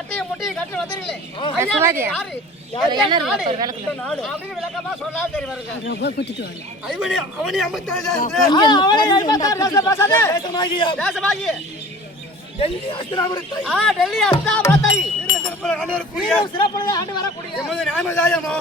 கட்டையை முட்டையை கட்டி வந்துருங்களே யாரு அப்படின்னு விளக்கமா சொல்லாம தெரிய வருங்க. அவனி 56 தேசமாகிய டெல்லி அஸ்தாபுரத்தை டெல்லி அஸ்தாபுரத்தை சிறப்புடன் ஆண்டு வரக்கூடிய எமது நாமதாயமோ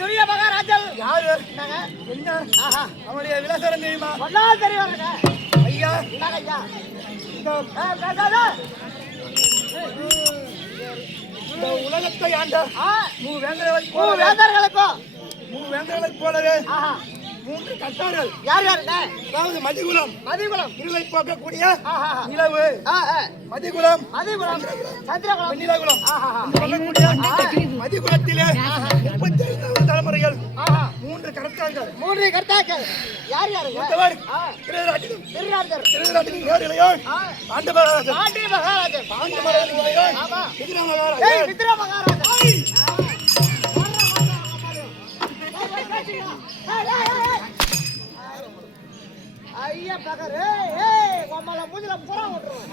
துரிய மகாராஜன் யாரு என்ன அவனுடைய விலாசம் தெரியுமா? தெரியும் ஐயா ஐயா இந்த உலகத்தை ஆண்ட வேந்தர்களுக்கு போலவே 3 கட்டார்கள். யார் யாருங்க? அதாவது மதிகுலம் இருளை போக்கக்கூடிய நிலவு, மதிகுலம் சந்திரகுலம் வெண்ணிலகுலம் மதிகுலத்திலே 35 தலைமுறைகள் 3 கர்த்தாக்கள். யார் யாருங்க? திருநாட்டின் ஆண்டு மகாராஜன் மித்ரா மகாராஜன் ஐயா பகரே கோமல மூஞ்சில புறா ஓட்றோம்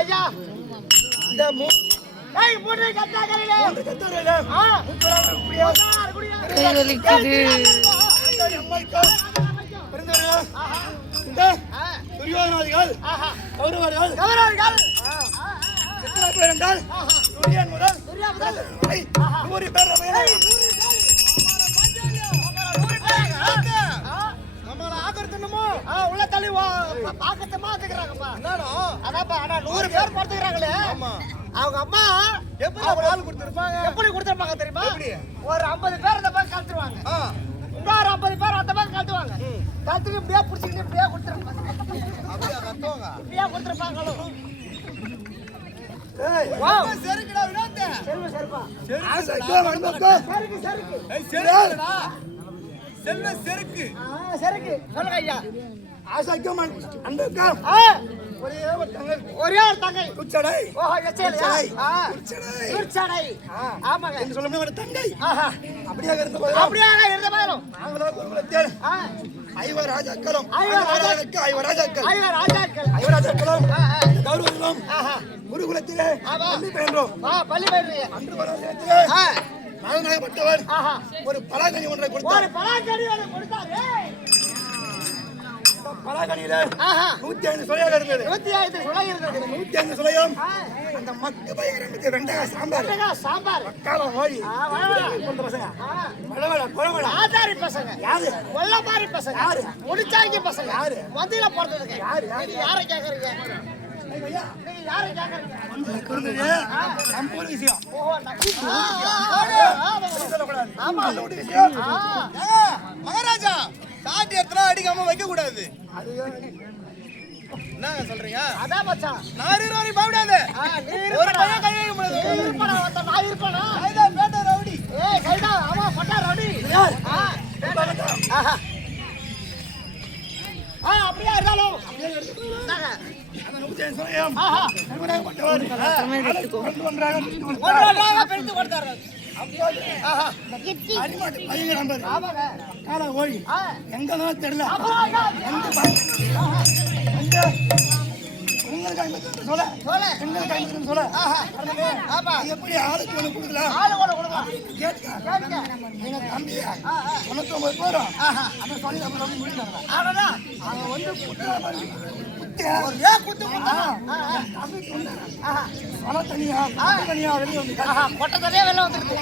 ஐயா இந்த மூணு கட்டாக்கறிலே துரியோதனாதிகள் கௌரவர்கள் எத்தனை பேர் என்றால் சூரியன் முதல் 100 பேர் உள்ள தள்ளி பாக்கத்தை மாத்துக்கிறாங்கப்பா. அதான்ப்பா, ஆனா 100 பேர் படுத்துக்கிறாங்களே. அவங்க அம்மா எப்படி கொடுத்திருப்பாங்க தெரியுமா? ஒரு 50 பேர் அந்த பக்கம் கழுத்துருவாங்க, இன்னொரு 50 பேர் அந்த பக்கம் கழுத்துவாங்க. கழுத்துக்கு இப்படியே பிடிச்சிக்கிட்டு இப்படியே கொடுத்துருப்பாங்க. இப்படியே கொடுத்துருப்பாங்களோ. செருக்கு சொல்லுங்க ஐயா. ஆசாக்கும் அன்புக்கும் ஒரே ஒரு தங்கை குச்சடை. ஆமாங்க என்று சொல்ல ஒரு தங்கை அப்படியே இருந்த போதிலும் நாங்களோ குடும்பத்தில் ஐவராஜாக்களும் கௌரவர்களும் குருகுலத்திலே பள்ளி பயின்றோம். அன்று வராஜத்திலே நாகநாயகப்பட்டவர் ஒரு பலாகனி ஒன்றை கொடுத்தார். பலாகனியில 105 சுளையாக இருந்தது. 105 சுளையும் அந்த மக்கு பயங்கர வெண்டகா சாம்பார் மக்கால ஓடி பசங்க ஆதாரி பசங்க யாரு? கொல்லமாரி பசங்க யாரு? முடிச்சாங்கி பசங்க யாரு? மந்தியில போறதுக்கு யாரு? யாரை கேக்குறீங்க? யாரை கேக்குறீங்க? நம்ம ஒரு விஷயம் மகாராஜா சாட்டி எத்தனை அடிக்காம வைக்க கூடாது. என்ன சொல்றீங்க? அதான் மச்சான் நான் இருவரை பாவிடாது. ஒரு பையன் கையை இருப்படா வந்த நான் இருப்படா. கைதா பேட்ட ரவுடி. ஏய் கைதா ஆமா பட்டா ரவுடி. யார்? அப்படியே இருந்தாலும் அப்படியே எடுத்துட்டாங்க. அந்த 105 சுளையும் நாகநாயகப்பட்டவர் ஒன்றாக பிரித்து கொடுத்தாரு. எங்கதான் தெரியல எப்படி ஆளுக்கு ஒண்ணு கொடுக்கலாம் தம்பி 99 பேரும் கொட்டத்தே வெளில வந்துருக்கு.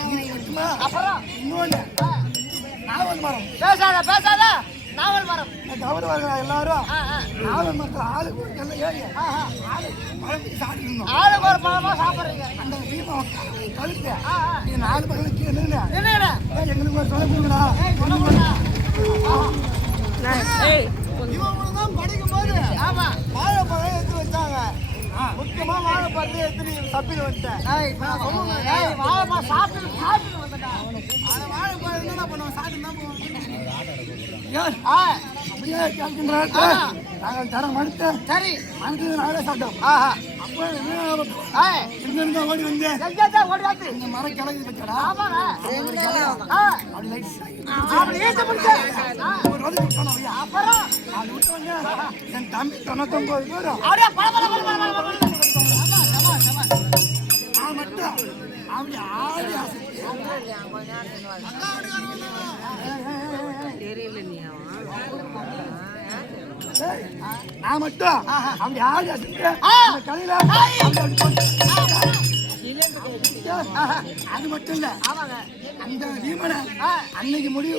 அப்புறம் இன்னொன்னு நாவல் மரம் பேசாத நாவல் மரம் கௌரவர்கள் எல்லாரும் நாவல் மரத்தில் ஆளுக்கு ஆளுக்கு ஒரு பழமா சாப்பிடுறீங்க. அந்த கழுத்து 4 பக்கம் கீழே எங்களுக்கு ஒரு சொல்ல கொடுங்கடா. இவன் படிக்கும் போது ஆமா வாழைப்பழம் எடுத்து வச்சாங்க. முக்கியமா வாழைப்பழத்தை எடுத்து தப்பிட்டு வந்துட்டேன். வாழைப்பா சாப்பிட்டு வந்துட்டேன். வாழைப்பழம் என்ன பண்ணுவோம்? சாப்பிட்டு தான் போவோம். அப்படியே கேட்கின்ற நாங்கள் தர மறுத்து சரி மறுத்து நாங்களே சாப்பிட்டோம். ஆஹா அப்போ என்ன ஏய் இங்கிருந்து ஓடி வந்து எங்கேயா ஓடி வந்து இந்த மரம் கிளம்பி வச்சடா. ஆமாங்க அப்படி லைட் அப்படி ஏத்த முடிச்சு ஒரு வந்து விட்டோம். அப்புறம் அது விட்டோங்க என் தம்பி 99 பேர் அப்படியே பல நான் மட்டும் அப்படி ஆடி ஆசை நான் மட்டும் அப்படி ஆடி ஆசை கதையில அது மட்டும் இல்ல அந்த வீமனை அன்னைக்கு முடிவு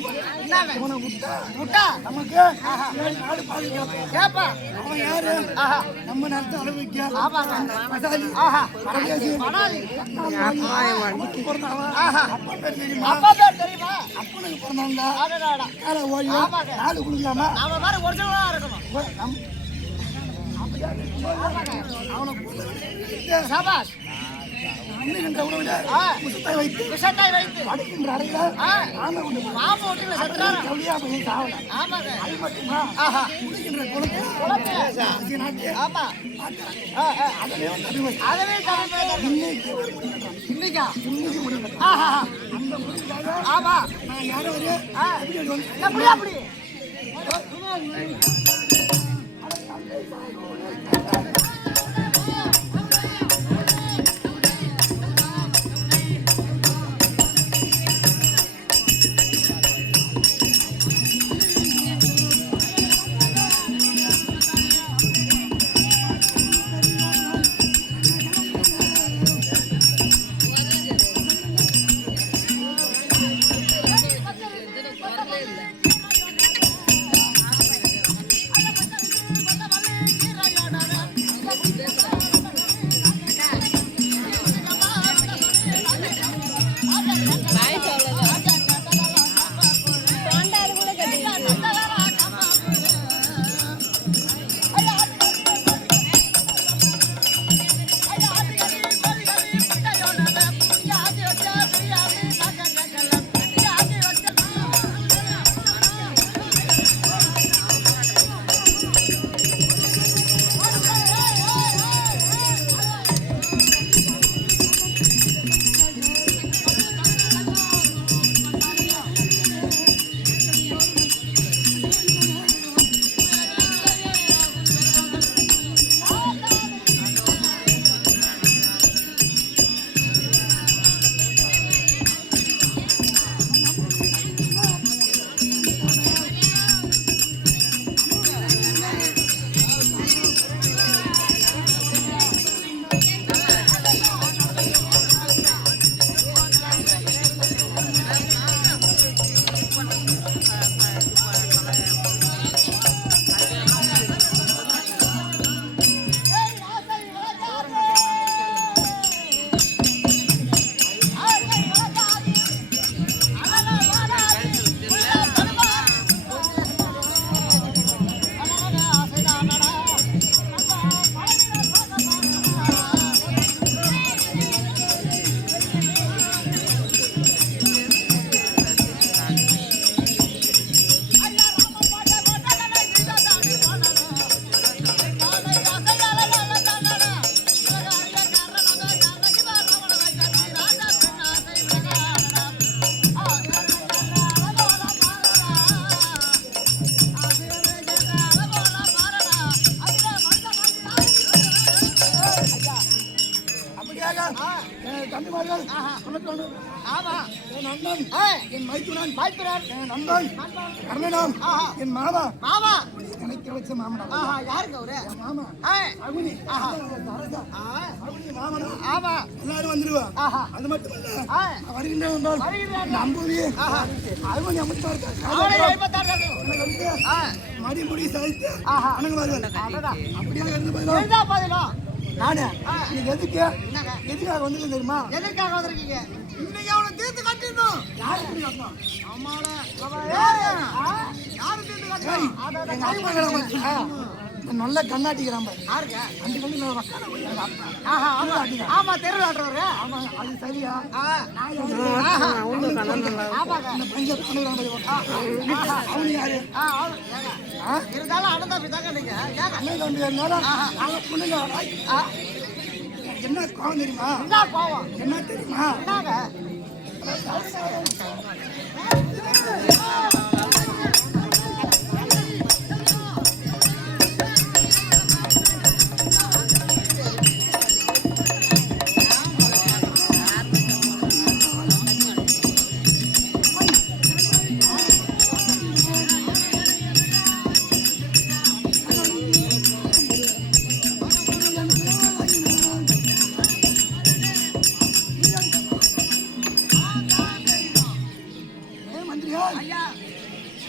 இவனை விட்டா நமக்கு 7 நாடு பாதுகாப்பு கேப்பா அவன் யாரு நம்ம நடத்த அளவுக்கு மசாலி மணாலி பிறந்தவன் அப்பா பேர் தெரியுமா? அப்பா பேர் தெரியுமா? அப்பனுக்கு பிறந்தவங்க அடடா காலை ஓடி நாடு கொடுக்கலாமா? நாம மாதிரி ஒரிஜினலா இருக்கணும் சபாஷ் அன்னைக்கின்ற உணவுல முசத்தை வைத்து விஷத்தாய் வைத்து அடுக்கின்ற அறையில மாம ஓட்டில செத்துறாரு கவியா போய் சாவல. ஆமாங்க அது மட்டுமா ஆஹா குடிக்கின்ற குளத்தை ஆமா அதிலே வந்து அதவே தமிழ் இன்னைக்கு இன்னைக்கா இன்னைக்கு முடிவு ஆஹா அந்த முடிவுக்காக ஆமா நான் யாரும் ஒரு எப்படி வந்து அப்படி அப்படி தம்பிமார்கள் ஆமா என் அண்ணன் என் மைத்துனன் என் நண்பன் நண்பன் கர்ணனாம் என் மாமா மாமா எனக்கு வச்ச மாமனா யாருக்கு அவரு மாமா அகுனி அரசா அகுனி மாமனா ஆமா எல்லாரும் வந்துருவா அது மட்டும் இல்ல வருகின்ற என்றால் நம்புவி அகுனி அமுத்தா அவளை 56 மடி முடி சாய்த்து அணங்குவார்கள் அப்படியே இருந்து போயிடும் எழுதா பதிலும் நானே நீங்க எதுக்காக வந்து தெரியுமா எதற்காக வந்திருக்கீங்க இன்னைக்கு அவனை தீர்த்து கட்டிடணும் யாரு எப்படி கட்டணும் ஆமாடா யாரு தீர்த்து கட்டணும் எங்க அப்பா நல்ல கண்ணாட்டிக்கிறான் பாரு. யாருங்க? அந்த கண்ணு நான் வக்கால போய் எனக்கு அப்பா. ஆஹா, ஆமா தெருவில் ஆடுறவரு. ஆமா, அது சரியா? நான் ஆஹா, ஆமாங்க. இந்த பஞ்ச பண்ணுறான் அவனு யாரு? இருந்தாலும் அண்ணன் தம்பி தாங்க நீங்க. அண்ணன் தம்பி இருந்தாலும் அவன் பொண்ணுங்க என்ன கோவம் தெரியுமா? என்ன கோவம்? என்ன தெரியுமா? என்னங்க?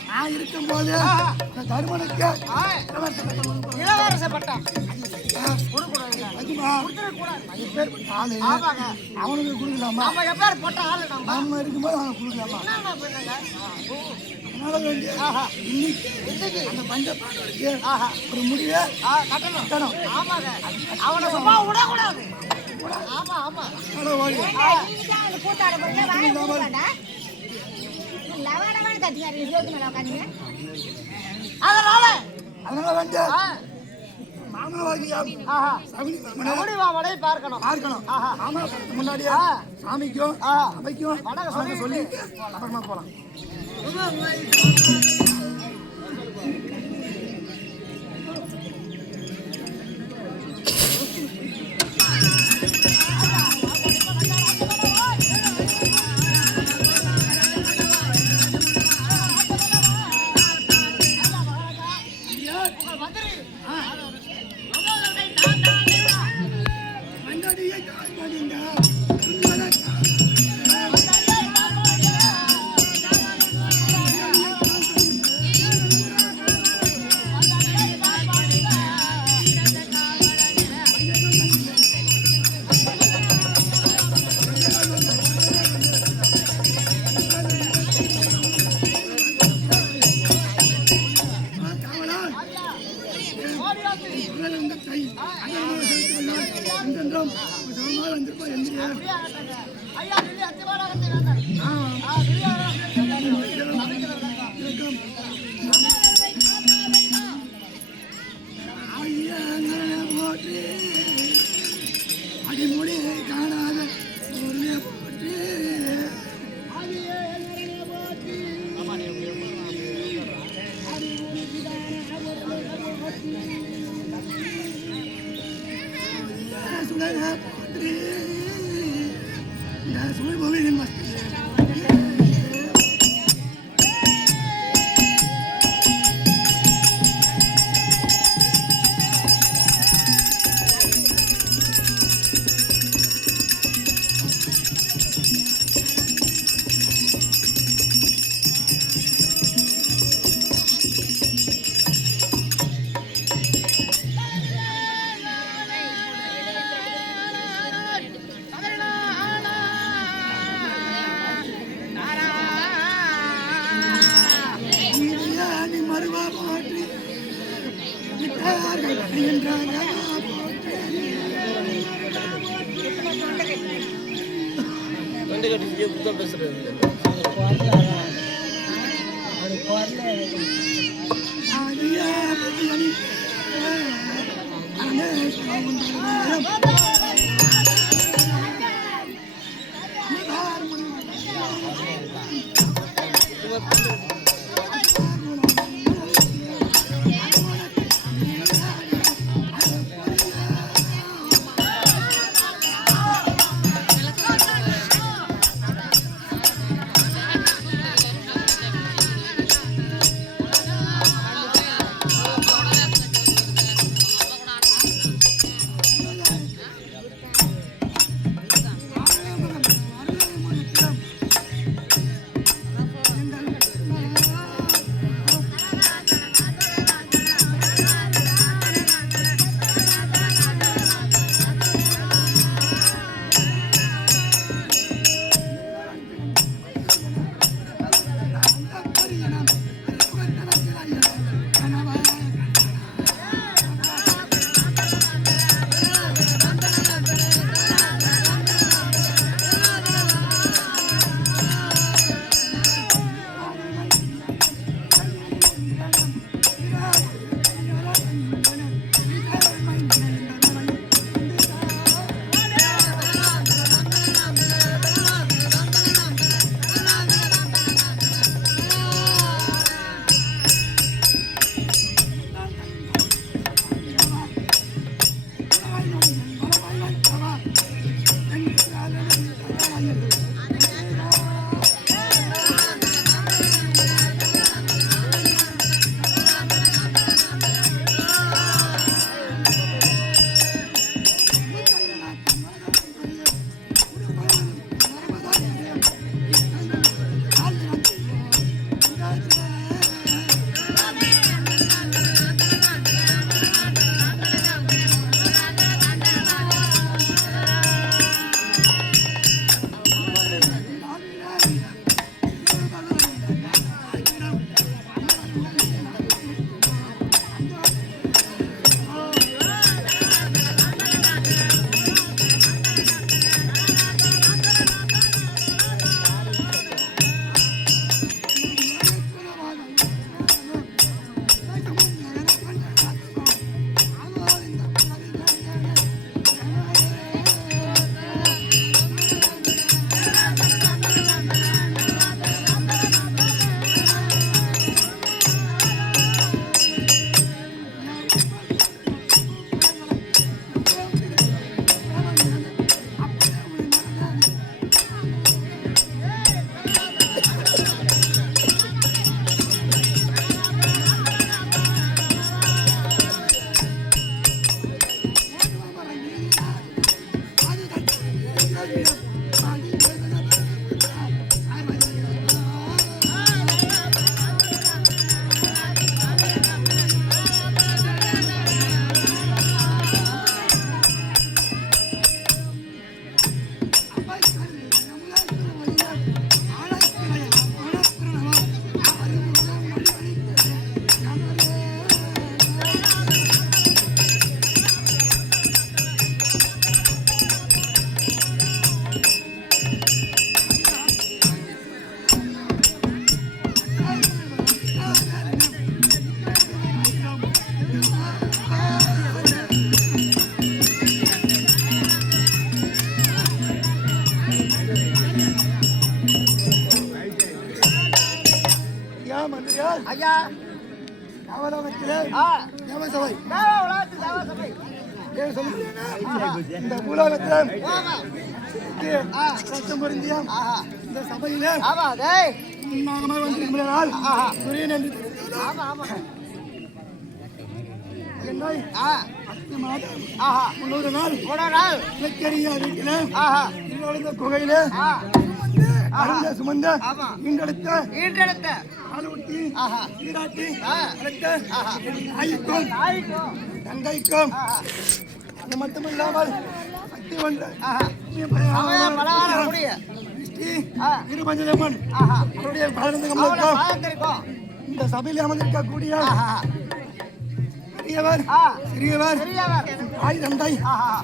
நான் இருக்கும்போது தருமனுக்கு இளவரச பட்டம் அவனுக்கு கொடுக்கலாமா? நம்ம இருக்கும்போது அவனுக்கு கொடுக்கலாமா? அதனால வேண்டிய இன்னைக்கு அந்த பஞ்ச பாண்டவருக்கு ஒரு முடிவே கட்டணும். அவனை சும்மா விடக்கூடாது. ஆமா ஆமா அதனால வேண்டிய மாமாவாகியம் மாமனை பார்க்கணும். மாமா முன்னாடியே சாமிக்கும் சபைக்கும் சொல்லி அப்புறமா போலாம். அடிமொழி காணாத தேவசபை தேவ உலகத்து தேவ சபை. இந்த பூலோகத்தில் சத்தம் பொருந்திய இந்த சபையிலே ஆமா டேய் உண்மையாக வந்திருக்கிறாள் துரியன் என்று தெரிந்தாலும் ஆமா ஆமா என்னை ஆ 10 மாதம் ஆஹா 300 நாள் நாள் இலக்கரிய வீட்டிலே ஆஹா இந்த குகையிலே அருந்த சுமந்த ஈன்றெடுத்த ஆளுட்டி ஈராட்டி வளர்த்த தாய்க்கும் தந்தைக்கும் அது மட்டுமில்லாமல் சக்தி வந்த இருபஞ்சமன் அவருடைய பாதங்களுக்கும் இந்த சபையில் அமர்ந்திருக்கக்கூடிய பெரியவர் சிறியவர் தாய் தந்தை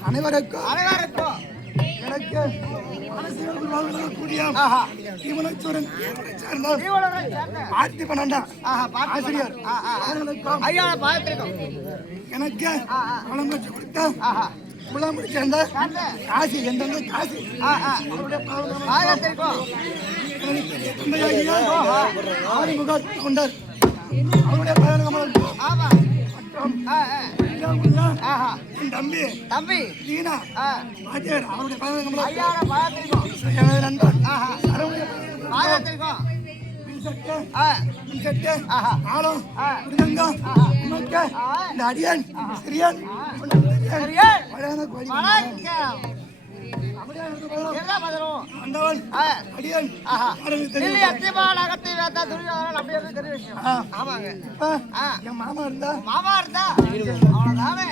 அனைவருக்கும் எனக்கு தீவனச்சூரன் சேர்ந்த பார்த்திபன் அண்ணா ஆசிரியர் எனக்கு பணம் பெற்று கொடுத்த குளமுடி சேர்ந்த காசி எந்தெந்த காசி தந்தையாகிய ஆறுமுக தொண்டர் அவருடைய பயணம் என் தம்பி லீனா வாத்தியார் அவருடைய நண்பர் இந்த அடியன் சிறியன் மாமா இருந்தா அவ்வளவுதானே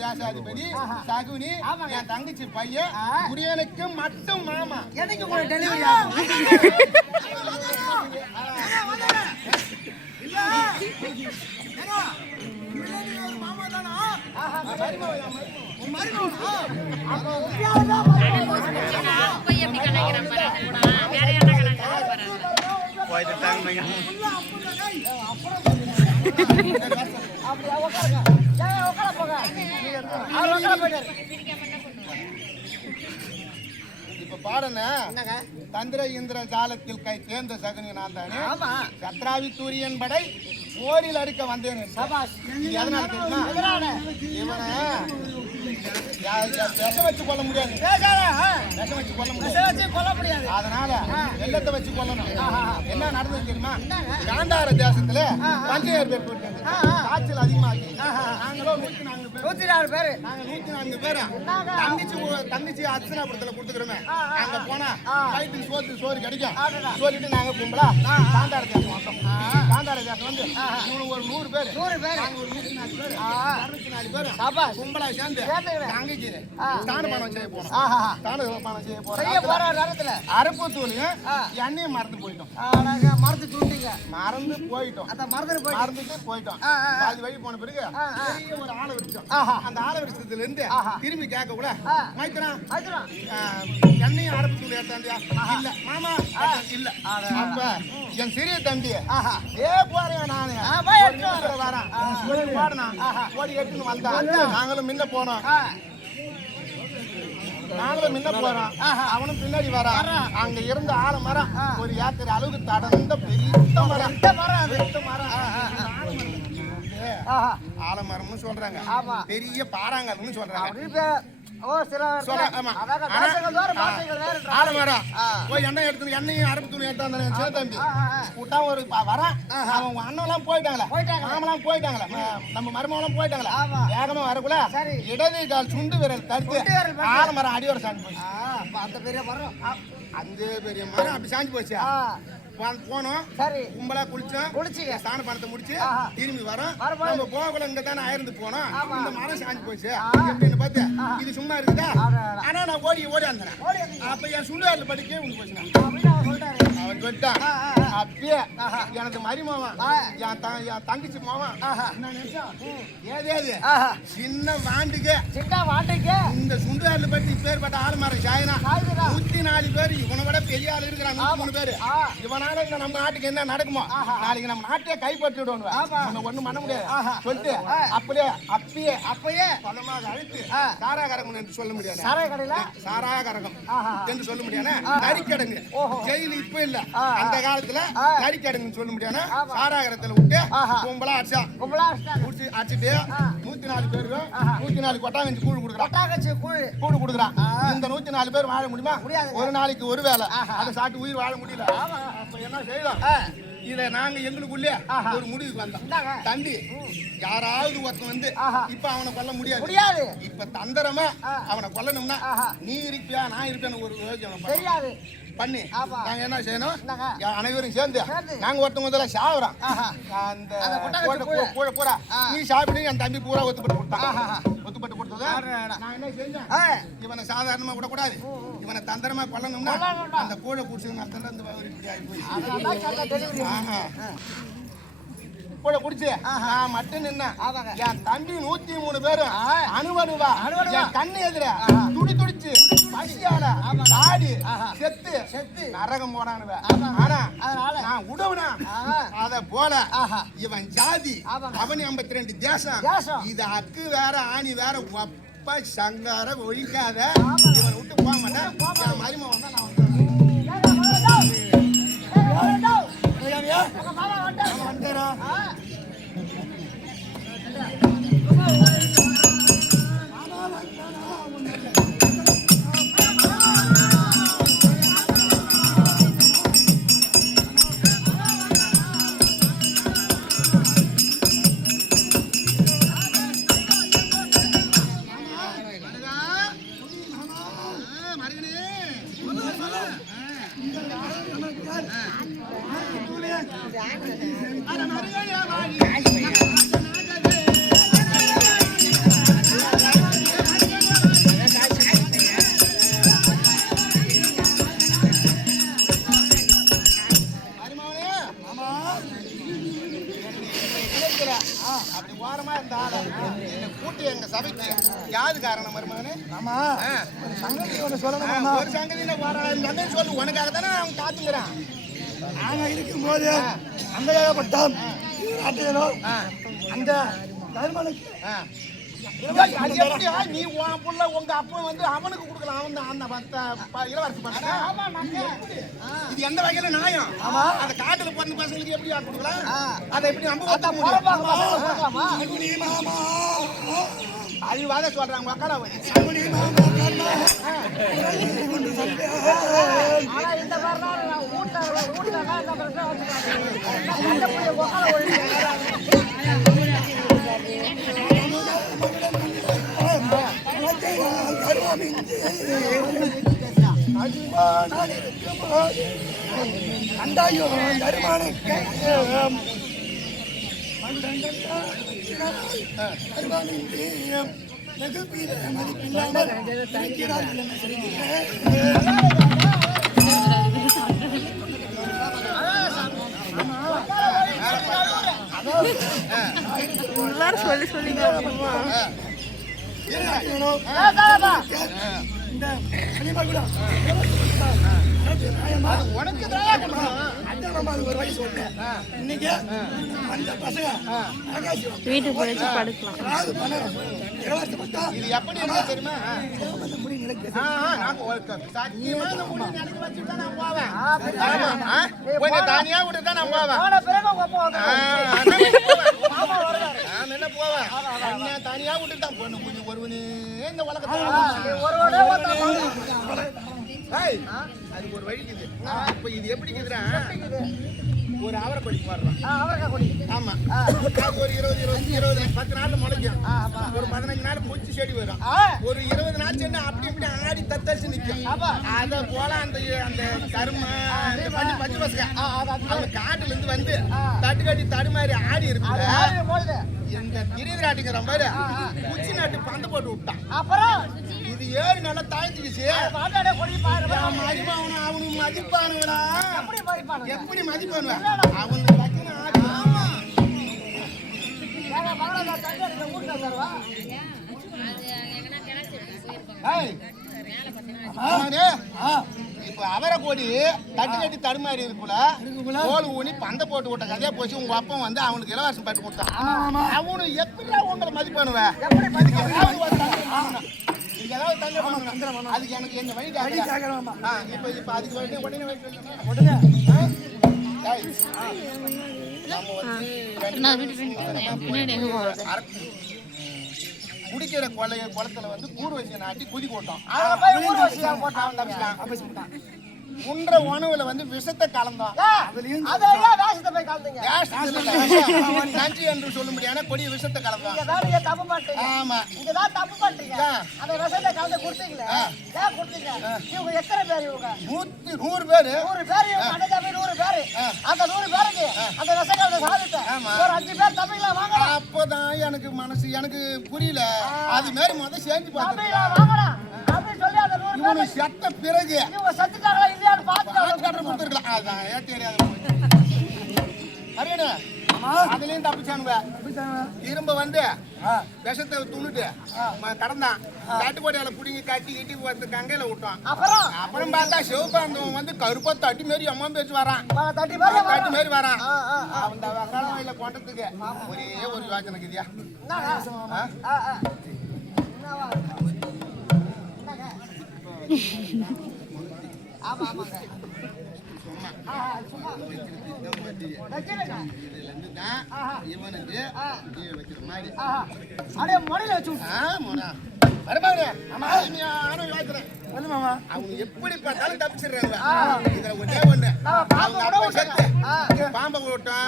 தேசாதிபதி சகுனி என் தங்கச்சி பையன் குரியனுக்கு மட்டும் மாமா எனக்கு கூட டெலிவரி மாமா தானா இப்ப பாடன தந்திர இந்திர ஜாலத்தில் கை தேர்ந்த சகுனி நான் தானே சத்ராவி தூரியன் படை போரில் அறுக்க வந்தேன். எதனால தெரியுமா? இவனை விஷம் வச்சு கொல்ல முடியாது, விஷம் வச்சு கொல்ல முடியாது. அதனால வெள்ளத்தை வச்சு கொல்லணும். என்ன நடந்தது தெரியுமா? காந்தார தேசத்துல 17 பேர் போயிட்டாங்க. காய்ச்சல் அதிகமாகி நாங்களும் 104 பேரு நாங்க 104 பேரு தங்கச்சி அர்ச்சனாபுரத்துல கொடுத்துக்கிறோமே. அங்க போனா வயிற்றுக்கு சோறு கிடைக்கும் சொல்லிட்டு நாங்க கும்பலா காந்தார தேசம் வந்தோம். காந்தார தேசம் வந்து ஒரு 100 பேர் நாங்க ஒரு 104 பேர் 204 பேர் கும்பலா சேர்ந்து தங்கச்சி ஸ்தானபானம் செய்ய போனோம். ஸ்தானபானம் செய்ய போற நேரத்துல அரப்பு தூளையும் எண்ணெயும் மறந்து போயிட்டோம். மறந்துட்டு போயிட்டோம். அது வழி போன பிறகு ஒரு ஆளை விரிச்சோம். அந்த ஆளை விரிச்சதுல இருந்து திரும்பி கேட்க கூட மைத்தான் எண்ணெயும் அரப்பு தூள் ஏத்தாண்டியா? இல்ல மாமா இல்ல. அப்ப என் சிறிய தம்பி போறேன் நானு வரேன் ஓடி எடுத்துன்னு வந்தா நாங்களும் முன்ன போனோம். அவனும் பின்னாடி வரான். அங்க இருந்த ஆலமரம் ஒரு ஏக்கர் அளவுக்கு தடர்ந்த பெரிய மரம். ஆலமரம்னு சொல்றாங்க, பெரிய பாறாங்கல்னு சொல்றாங்க. எண்ணெயும் அரப்பு தூள் எடுத்தாங்க. தம்பி கூட்டா ஒரு வரான். அவங்க அண்ணெல்லாம் போயிட்டாங்களா, மாமெல்லாம் போயிட்டாங்களா, நம்ம மருமெல்லாம் போயிட்டாங்களா. வேகமா வரக்குள்ள இடது கால் சுண்டு விரல் தடுத்து ஆலமரம் அடியோட சாஞ்சு போச்சு. அந்த பெரிய மரம் அப்படி சாஞ்சு போச்சு. போனோம். சரி. கும்பலா குளிச்சீங்க. ஸ்நான பணத்தை முடிச்சு திரும்பி வரோம். நம்ம போகல இங்க தானே ஆயிருந்து போனோம். இந்த மரம் சாஞ்சு போச்சு. எப்படின்னு பார்த்து இது சும்மா இருக்குதா? ஆனா நான் ஓடி வந்தேன். அப்ப என் சுண்டுவாரில படிக்கவே உங்க போச்சு. அவன் சொல்லிட்டான் அப்பயே எனது மருமவன் என் தங்கச்சி மாவன் என்ன நினைச்சான்? ஏதேது சின்ன வாண்டுக்கு இந்த சுண்டுவாரில படி பேர்பட்ட ஆளுமார சாயனா 104 பேர் இவனை விட பெரிய ஆள் இருக்கிறான். 103 பேரு. இவனால இந்த நம்ம நாட்டுக்கு என்ன நடக்குமோ நாளைக்கு நம்ம நாட்டையே கைப்பற்றி விடுவாங்க. ஒண்ணும் பண்ண முடியாது சொல்லிட்டு அப்பயே பணமாக அழைத்து சாராகரகம் என்று சொல்ல முடியாது. சாராகரகம் என்று சொல்ல முடியாது. நரிக்கடங்கு ஜெயிலு இப்ப இல்ல, அந்த காலத்துல நரிக்கடங்குன்னு சொல்ல முடியாது. சாராகரத்துல விட்டு கும்பலா அடிச்சுட்டு 104 பேருக்கு 104 கொட்டாங்கச்சி கூழ் கொடுக்குறான். இந்த 104 பேர் வாழ முடியுமா? ஒரு நாளைக்கு ஒரு வேலை அதை சாப்பிட்டு உயிர் வாழ முடியல. என்ன செய்யலாம்? இத நாங்க எங்களுக்குள்ளே ஒரு முடிவுக்கு வந்தோம். தம்பி யாராவது ஒருத்தன் வந்து இப்ப அவனை கொல்ல முடியாது. இப்ப தந்திரமா அவனை கொல்லணும்னா நீ இருப்பியா நான் இருப்பேன்னு ஒரு யோசனை பண்ணி நாங்க என்ன செய்யணும்? அனைவரும் சேர்ந்து நாங்க ஒருத்தவங்க முதல்ல சாவுறோம். அந்த பூரா நீ சாப்பிட்டு என் தம்பி பூரா ஒத்துப்பட்டு கொடுத்ததா நான் என்ன செஞ்சேன்? இவனை சாதாரணமா விடக்கூடாது. இவனை தந்திரமா கொல்லணும்னா அந்த கூழ குடிச்சு நடத்த கூட குடிச்சு நான் மட்டும் நின்ன என் தம்பி 103 பேரும் அணுவா என் கண்ணு எதிர துடிச்சு பசியால ஆடி செத்து நரகம் போனானுவ. ஆனா நான் உடவுனா அத போல இவன் ஜாதி அவன் 52 தேசம் இது அக்கு வேற ஆணி வேற ஒப்ப சங்கார ஒழிக்காத இவன் விட்டு போக மாட்டேன். மரும வந்தா நான் அப்படி ஓரமா இருந்த ஆள என்ன கூட்டி எங்க சபைக்கு யாரு காரணம் மருமகனே? ஒரு சங்கதி ஒன்று சொல்லணும். ஒரு சங்கதி சொல்லு, உனக்காக தானே அவன் காத்துக்கிறான். நாங்க இருக்கும்போது அந்த ஏகப்பட்டான் அந்த தர்மனுக்கு நீ உன் புள்ள உங்க அப்பா வந்து அவனுக்கு கொடுக்கலாம். அவன் அந்த இளவரசி இது எந்த வகையில நியாயம்? அந்த காட்டுல பிறந்த பசங்களுக்கு எப்படி கொடுக்கலாம்? அதை எப்படி நம்ம அறிவாத சொல்றாங்க மக்களா அண்டாயோ தருமானுக்கு மதிப்பில்லாமல் இருக்கிறார்கள் என்று சொல்கிறேன். சொல்லிங்க வீட்டுக்கு போய் படுக்கலாம். இது எப்படி தெரியுமா? தனியா விட்டு தான் நான் போவேன். தனியா விட்டு தான் பொண்ணு குஞ்சு ஒருவனு இந்த உலகத்துல அது ஒரு வழிக்குது. இப்ப இது எப்படி இருக்குதுன்னா ஒரு அவரைக்கொடி போடுறோம். அவரைக்காய் கொடி. ஆமா, அது ஒரு 20 10 நாள் முளைக்கும். ஒரு 15 நாள் பூச்சி செடி வரும். ஒரு 20 நாள் செடி அப்படி இப்படி ஆடி தத்தரிச்சு நிற்கும். அத போல அந்த கருமை பச்சை பசங்க அந்த காட்டுல இருந்து வந்து தட்டு கட்டி தடுமாறி ஆடி இருக்கு. இந்த கிரிதிராட்டிங்கிற மாதிரி குச்சி நாட்டு பந்த போட்டு விட்டான். அப்புறம் இது ஏறி நல்லா தாழ்ந்துக்குச்சு. மதிப்பானு அவனுக்கு மதிப்பானுங்களா? எப்படி மதிப்பானுவ? அவனுக்கு ஆடி. இப்ப அவரை கோடி தட்டு கட்டி தடுமாறி இருக்குள்ள கோல் ஊனி பந்த போட்டு விட்ட கதையா போச்சு. உங்க அப்பா வந்து அவனுக்கு இலவசம் பட்டு கொடுத்தான். அவனு எப்படி உங்களை மதிப்பானுவேன்? அதுக்கு எனக்கு என்ன வழி இப்ப அதுக்கு உடனே குடிக்கிற குளத்துல வந்து கூடு வச்சு நாட்டி குதி போட்டோம். உன்ற உணவுல வந்து விஷத்தை கலந்தோம். நன்றி என்று சொல்ல முடியாத கொடிய விஷத்தை கலந்தோம். ஆமா, 100 பேரு. அப்பதான் எனக்கு மனசு எனக்கு புரியல. அது மாதிரி முதல் சேர்ந்து பார்த்தேன். செத்த பிறகு அதுலயும் தப்பிச்சானுங்க. திரும்ப வந்து விஷத்தை துணுட்டு கடந்தான். தட்டுப்பாடியால புடிங்கி கட்டி கிட்டி வந்து கங்கையில விட்டோம். அப்புறம் பார்த்தா சிவபாந்தவன் வந்து கருப்பா தட்டி மாரி அம்மா பேச்சு வரான். தட்டி மாரி வரான். அந்த கடமையில கொண்டதுக்கு ஒரே ஒரு யோசனை இருக்குதியா? எப்படி பார்த்தாலும் தப்பிச்சிடுறாங்க. இதுல ஒன்னே ஒண்ணு பாம்பை ஓட்டம்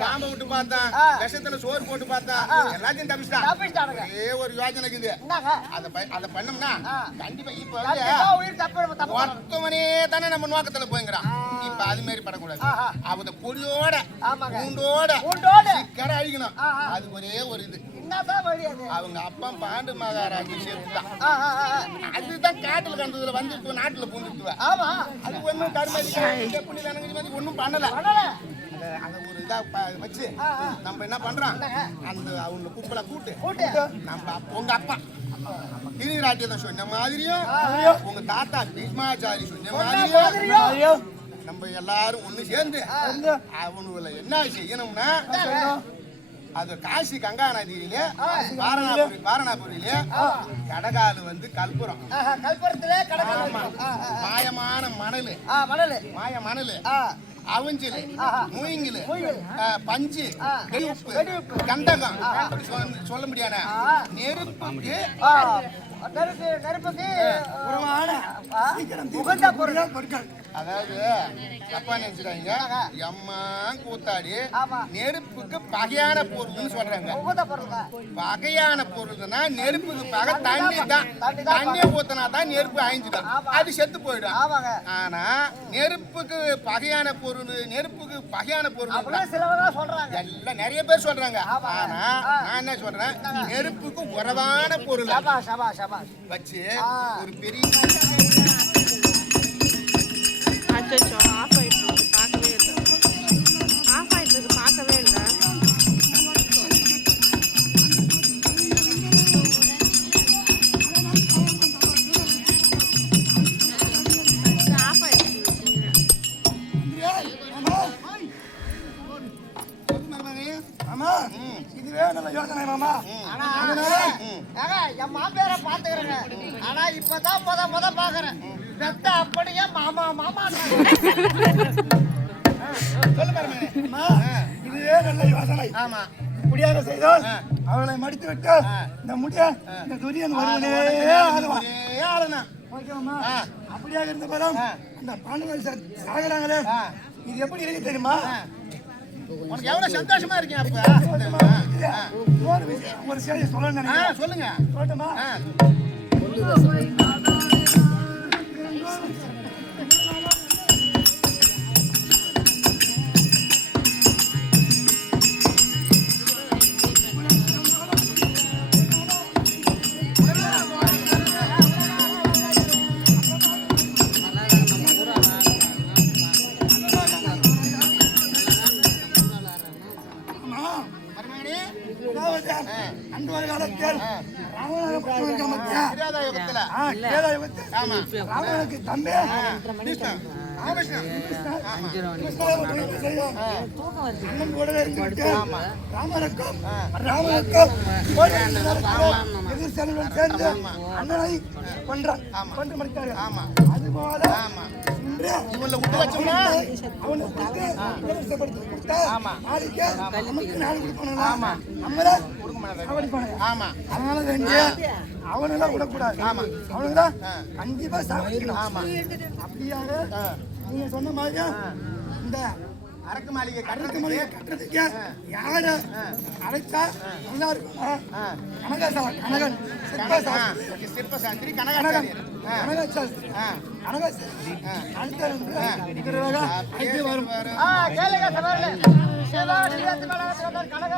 பாம்பை விட்டு பார்த்தேன், விஷத்துல சோறு போட்டு பார்த்தேன், எல்லாத்தையும் தப்பிச்சிட்டான். ஒரு யோசனை இருக்குது. அதை பண்ணோம்னா கண்டிப்பா இப்ப ஒருத்தவனே தானே நம்ம நோக்கத்துல போய்ங்கிறான். இப்ப அது மாதிரி படக்கூடாது. அவத பொடியோட கூண்டோட சிக்கரை அழிக்கணும். அது ஒரே ஒரு இது. அவங்க அப்பா பாண்டு மகாராஜி சேர்த்துதான். அதுதான் காட்டுல கண்டதுல வந்து இப்ப நாட்டுல பூந்துட்டுவேன். அது ஒன்னும் கருமாதி ஒன்னும் பண்ணல. அந்த ஒரு இதா வச்சு நம்ம என்ன பண்றோம், அந்த அவங்க குப்பலை கூட்டு நம்ம உங்க அப்பா கிரிராட்டியதான் சொன்ன மாதிரியும் உங்க தாத்தா பீஷ்மாச்சாரி சொன்ன மாதிரியும் நம்ம எல்லாரும் ஒண்ணு சேர்ந்து அவனுல என்ன செய்யணும்னா, அது காசி கங்கா நதியில வாரணாபுரியில கடகாலு வந்து கல்புரம் மாயமான மணலு அவஞ்சலு மூங்கிலு பஞ்சு கண்டகம் சொல்ல முடியாத நெருப்புக்கு அதாவது தப்பா நினைச்சுறாங்க. எம்மா கூத்தாடி நெருப்புக்கு பகையான பொருள்னு சொல்றாங்க. பகையான பொருள்னா நெருப்புக்கு பகை தண்ணி தான். தண்ணியை ஊத்தினா தான் நெருப்பு அழிஞ்சுதான், அது செத்து போயிடும். ஆனா நெருப்புக்கு பகையான பொருள் எல்லாம் நிறைய பேர் சொல்றாங்க. ஆனா நான் என்ன சொல்றேன், நெருப்புக்கு உறவான பொருள் வச்சு ஒரு பெரிய ஆஃப் ஆயிட்டு பார்க்கவே இல்லை. இதுவே நல்ல யோசனை மாமா. என் மாமியார பாத்துக்கிறேங்க. ஆனா இப்பதான் முத பாக்குறேன். பெத்த அப்படியே மாமா இதுவே நல்ல யோசனை. ஆமா, இப்படியாக செய்தால் அவர்களை மடித்து விட்டால் இந்த முடிய இந்த துரியன் வருவனே ஆளுவான். ஓகேவாம்மா? ஆ. அப்படியாக இருந்த போதும் அந்த பாண்டுகள் சாகுறாங்களே, இது எப்படி இருக்கு தெரியுமா? உனக்கு எவ்வளவு சந்தோஷமா இருக்கீங்க அப்ப ஒரு விஷயம், ஒரு செய்தி சொல்லணும்னு நினைக்கிறேன். சொல்லுங்க சொல்லட்டுமா? மருமகனே அதாவது அன்று ஒரு காலத்தில் ராவணன் இருக்க மத்தியா தெரியாத யுகத்துல கேதா யுகத்தில் ஆமா ராவணனுக்கு தம்பி கிருஷ்ணன் ராமகிருஷ்ணன் அண்ணன் கூடவே இருந்துவிட்டு ராமனுக்கும் எதிர் செல்வன் சேர்ந்து அண்ணனை கொன்று மடித்தார்கள். அதுபோல இன்று இவங்கள விட்டு வச்சோம்னா அவனை கொடுத்தா நாளைக்கு நமக்கு நாடு கொடுப்பானுங்களா? நம்மள சாவடிப்பானுங்க. ஆமா அதனால வேண்டிய அவனெல்லாம் விடக்கூடாது. அவனுக்குதான் கண்டிப்பா சாவடிக்கணும். அப்படியாக நீங்க சொன்ன மாதிரி இந்த அரக்கு மாளிகை கட்டடத்து மொழியை கட்டுறதுக்கு யாரு அழைச்சா நல்லா இருக்கும்? கனகன் சிற்ப சாஸ்திரி கனகாச்சாரியர் கனகாசாஸ்திரி அடுத்த கேளுங்க சவாரில் சிவா கனக